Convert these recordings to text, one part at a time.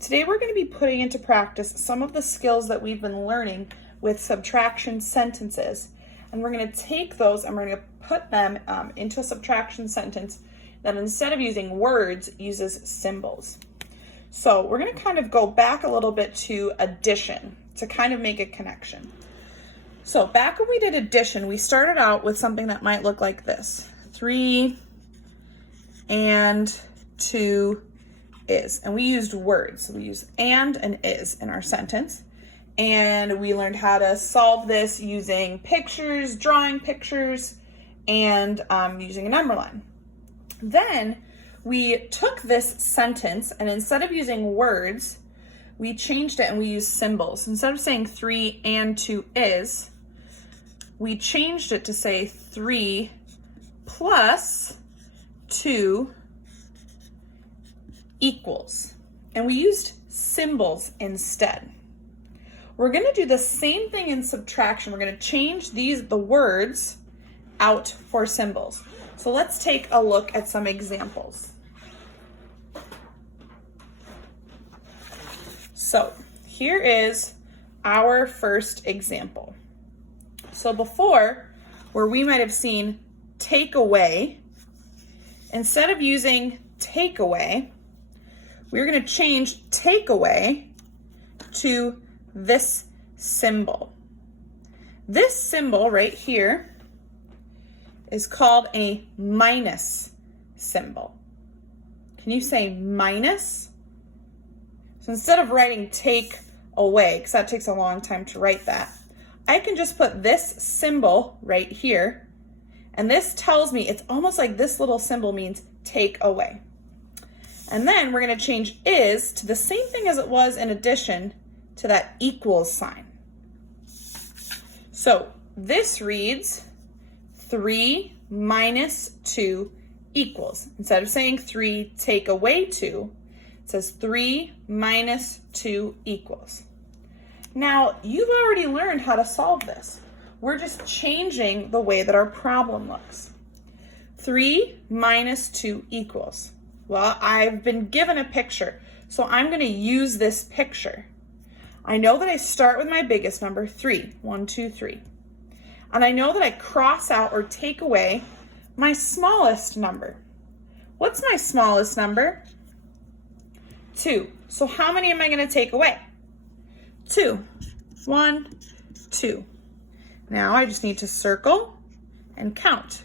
Today we're going to be putting into practice some of the skills that we've been learning with subtraction sentences. And we're going to take those and we're going to put them into a subtraction sentence that instead of using words, uses symbols. So we're going to kind of go back a little bit to addition to kind of make a connection. So back when we did addition, we started out with something that might look like this. 3 and 2 is. And we used words. So we used and is in our sentence. And we learned how to solve this using pictures, drawing pictures, and using a number line. Then we took this sentence and instead of using words, we changed it and we used symbols. Instead of saying 3 and 2 is, we changed it to say 3 plus 2 equals. And we used symbols instead. We're going to do the same thing in subtraction. We're going to change the words out for symbols. So let's take a look at some examples. So here is our first example. So before, where we might have seen take away, instead of using take away, we're going to change take away to this symbol. This symbol right here is called a minus symbol. Can you say minus? So instead of writing take away, because that takes a long time to write that, I can just put this symbol right here, and this tells me, it's almost like this little symbol means take away. And then we're going to change is to the same thing as it was in addition to that equals sign. So this reads 3 minus 2 equals. Instead of saying 3 take away 2, it says 3 minus 2 equals. Now, you've already learned how to solve this. We're just changing the way that our problem looks. 3 minus 2 equals. Well, I've been given a picture, so I'm going to use this picture. I know that I start with my biggest number, 3. 1, 2, 3. And I know that I cross out or take away my smallest number. What's my smallest number? 2. So how many am I going to take away? 2. 1, 2. Now I just need to circle and count.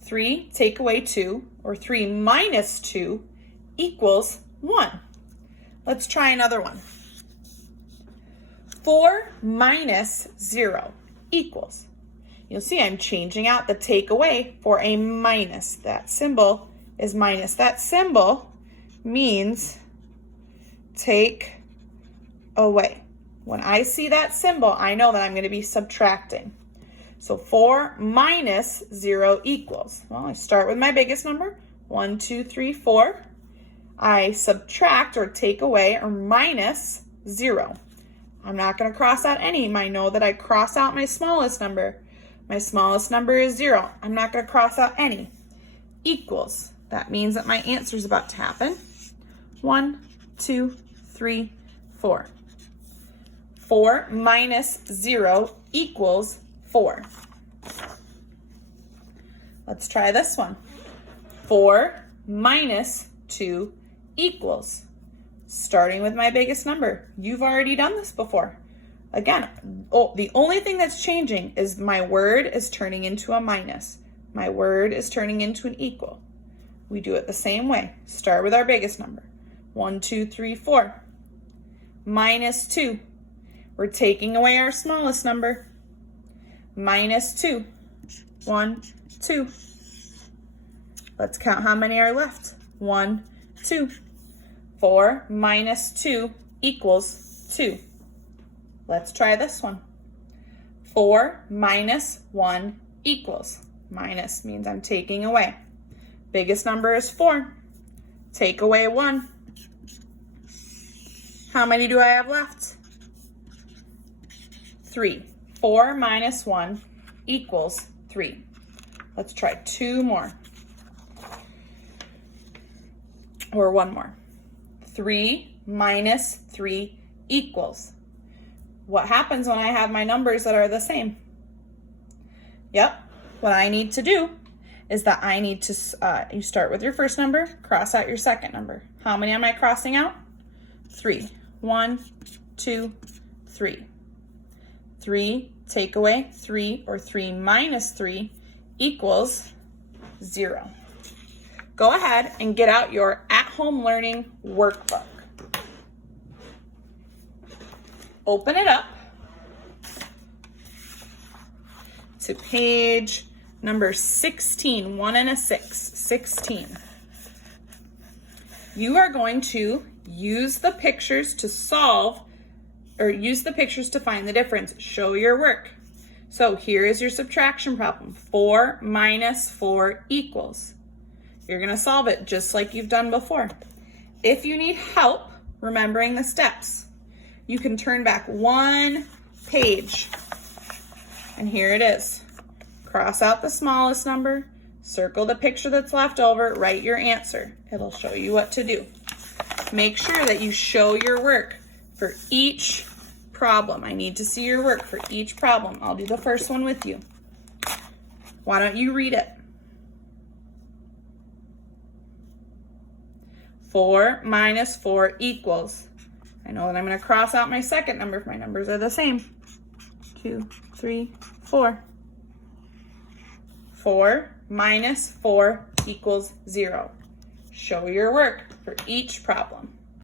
3 take away 2, or 3 minus 2 equals 1. Let's try another one. 4 minus 0 equals. You'll see I'm changing out the take away for a minus. That symbol is minus. That symbol means take away. When I see that symbol, I know that I'm going to be subtracting. So 4 minus 0 equals. Well, I start with my biggest number, 1, 2, 3, 4. I subtract or take away or minus 0. I'm not going to cross out any. I know that I cross out my smallest number. My smallest number is 0. I'm not going to cross out any. Equals. That means that my answer is about to happen. 1, 2, 3, 4. 4 minus 0 equals 4. Let's try this one. 4 minus 2 equals. Starting with my biggest number. You've already done this before. Again, the only thing that's changing is my word is turning into a minus. My word is turning into an equal. We do it the same way. Start with our biggest number. 1, 2, 3, 4. Minus 2. We're taking away our smallest number. Minus 2. 1, 2. Let's count how many are left. 1, 2. 4 minus 2 equals 2. Let's try this one. 4 minus 1 equals. Minus means I'm taking away. Biggest number is 4. Take away 1. How many do I have left? 3. 4 minus 1 equals 3. Let's try 2 more. Or 1 more. 3 minus 3 equals. What happens when I have my numbers that are the same? Yep, what I need to do is that I need to, you start with your first number, cross out your second number. How many am I crossing out? 3. 1, 2, 3. 3, take away 3, or 3 minus 3 equals 0. Go ahead and get out your at-home learning workbook. Open it up to page number 16, 1 and a 6, 16. You are going to use the pictures to solve, or use the pictures to find the difference. Show your work. So here is your subtraction problem. 4 minus 4 equals. You're going to solve it just like you've done before. If you need help remembering the steps, you can turn back one page. And here it is. Cross out the smallest number, circle the picture that's left over, write your answer. It'll show you what to do. Make sure that you show your work for each problem. I need to see your work for each problem. I'll do the first one with you. Why don't you read it? 4 minus 4 equals. I know that I'm going to cross out my second number if my numbers are the same. 2, 3, 4. 4 minus 4 equals 0. Show your work for each problem.